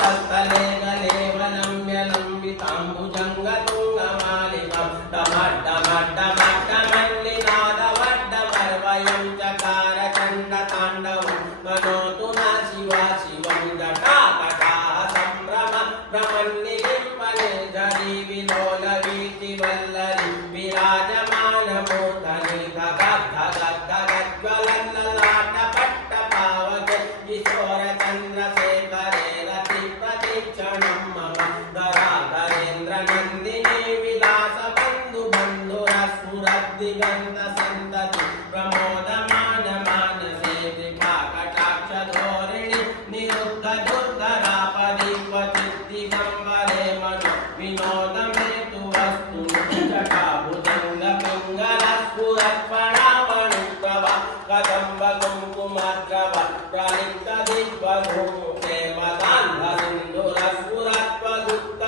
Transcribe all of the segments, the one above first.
तस्थले गलेवलम्ब्य लम्बिताम्बुजङ्गतुङ्गमालिकां डमड्डमड्डमड्डमल्लिनादवड्डमर्वयं चकार चण्डताण्डवं मनोतु न शिवा शिवं जटाकटाः सम्भ्रम भ्रमन्निलिम्बने झरी विलोलवीचिवल्लरी विराजमानमूर्धनि धगद्धगद्धगज्ज्वलल्ललाटपट्टपावके किशोरचन्द्रशेखरे रतिप्रतीक्षणं मम धराधरेन्द्रनन्दिनी विलासबन्धुबन्धुरस्फुरद्दिगन्तसन्तति प्रमोदमानमानसे कृपाकटाक्षधोरिणि निरुद्धदुर्धरापदि क्वचित् दिगम्बरे मनो विनोदमेतु वस्तु जटाभुजङ्गपिङ्गलस्फुरत्पणावणुप्रभा कदम्बकुङ्कुमद्रव प्रलिप्तदिग्बधूमुखे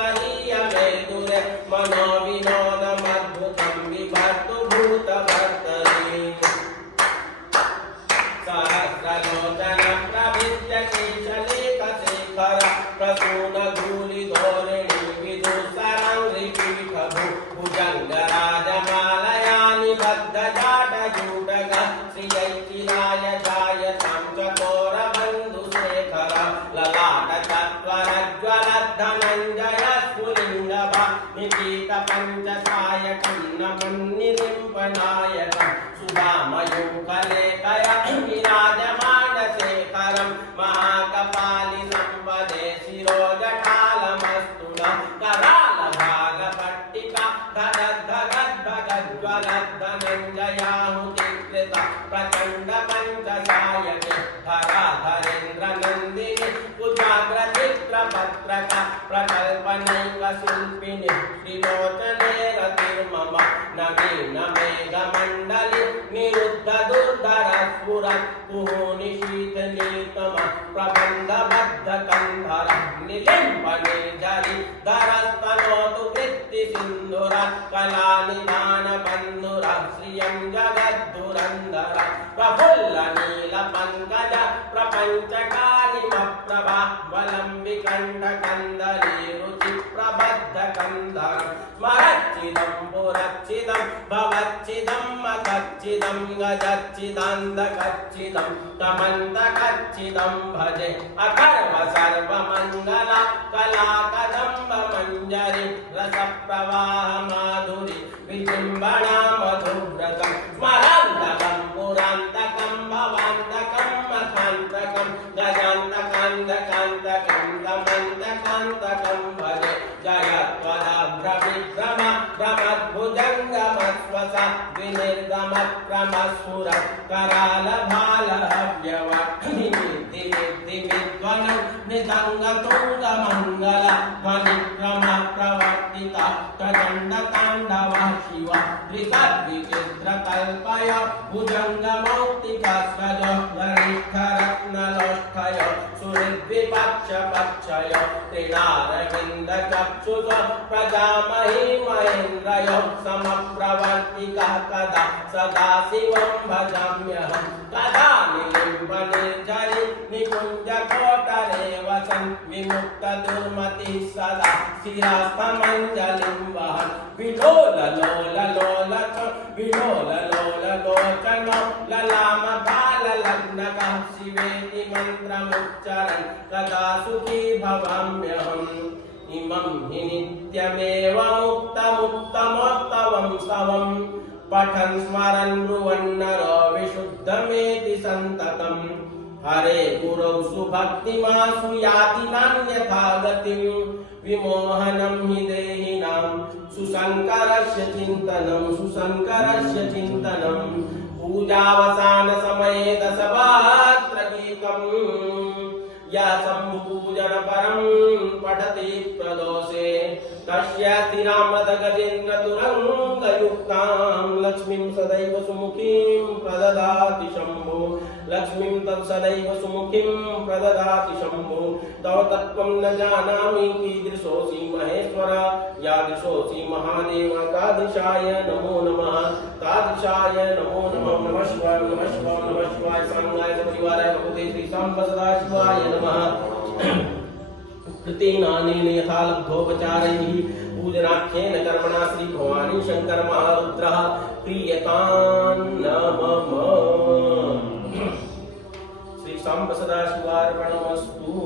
मदान्धसिन्धुरस्फुरत्वदुत्तरीयमेदुरे मनो विनोदमद्भुतं बिभर्तु भूतभर्तरी सहस्रलोचन प्रभिद्य शेषलेखशेखर प्रसूनधूलिधोरिणी विदुषरङ्घ्रिपीठभू भुजङ्गराजमालया निबद्धजाटजूटग श्रियैकिलाय जायतां चकोरबन्धुशेखर ललाटचत्वरज्ज्वलद्धनञ्जय स्फुलिङ्गभा निपीतपञ्चसायकं नमन्निलिम्पनायकं सुधामयूखलेखया विराजमानशेखरं महाकपालिसम्पदे शिरोजटालमस्तु नः करालभागपट्टिका धगद्धगद्धगज्ज्वलद्धनञ्जयाहुतिकृत प्रचण्डपञ्चसायके धराधरेन्द्रनन्दिनि कुजाग्रचित्रपत्रक प्रकल्पनैकशिल्पिनि श्रीलोचने रतिर्मम नवीनमेघमण्डलि निरुद्धदुर्धरस्फुरत् कुहूनिशीतनीतम प्रबन्धबद्धकन्धर निलिम्पने झरि धरस्तनोतु कृत्तिसिन्धुर कलानिधानबन्धुर श्रियं जगद्धुरन्धर प्रफुल्लनीलपङ्कज प्रपञ्चकालिमप्रभा वलम्बिकण्ठकन्दरी रुचिप्रबद्धकन्धर स्मरच्चिदं पुरच्चिदं भवच्चिदं मकच्चिदं गजच्चिदान्तकच्चिदं तमन्तकच्चिदं भजे अकर्व सर्वमङ्गल कलाकदम्बमञ्जरि रसप्रवाहमाधुरि विजृम्भणा मधुव्रतं स्मरान्तकं पुरान्तकं भवान्तकं मथान्तकं गजान्तकान्तकान्तकं दमन्तकान्तकं भजे जयत्वदाभ्रविभ्रम भ्रमद्भुजङ्गमस्वस विनिर्गमक्रमस्फुर करालभालहव्यवनिमिद्धिमिद्धिमिध्वनं निसङ्गतुङ्गमङ्गल ध्वनिक्रमप्रवर्तिता प्रचण्डताण्डवः शिव त्रिसद्विचित्रकल्पय भुजङ्गमौक्तिकस्रज गरिष्ठरत्नलोष्ठय सुहृद्विपक्षपक्षय त्रिनारविन्दचक्षुष प्रजामहि महेन्द्रय समप्रवर्तिका कदा सदा शिवं भजाम्यहं कदा निलिम्पनिर्झरि निकुञ्जकोटरे वसन् विमुक्तदुर्मतिः सदा शिरस्तमञ्जलिं वहन् विलोललोलोचन ललामबाललग्नकः शिवेति मन्त्रमुच्चरन् कदा सुखी भवाम्यहम् इमं हि नित्यमेव मुक्तमुत्तमोत्तमं स्तवं पठन् स्मरन् ब्रुवन्नरो विशुद्धमेति सन्ततम् हरे गुरौ सुभक्तिमासु याति नान्यथा गतिं विमोहनं हि देहिनां सुशङ्करस्य चिन्तनं पूजावसान समये दशवात्रगीतम् या शम्भुपूजन परं पठति प्रदोषे तस्य स्थिरामद गजेन्द्र तुरङ्गयुक्तां लक्ष्मीं सदैव सुमुखीं प्रददाति शम्भो लक्ष्मीं तत् सदैव सुमुखीं प्रददाति शम्भो तव तत्त्वं न जानामि कीदृशोऽसि महेश्वर यादृशोऽसि महादेव तादृशाय नमो नमः तादृशाय नमो नमः नमः शिवाय नमः शिवाय नमः शिवाय सांगाय सचिवाय भगवते श्री सांब सदाशिवाय नमः कृतेनानेन यथा लब्धोपचारैः पूजनाख्येन कर्मणा श्री भवानी शंकर महारुद्रः प्रीयतां नमः। श्री सांब सदाशिवार्पणमस्तु।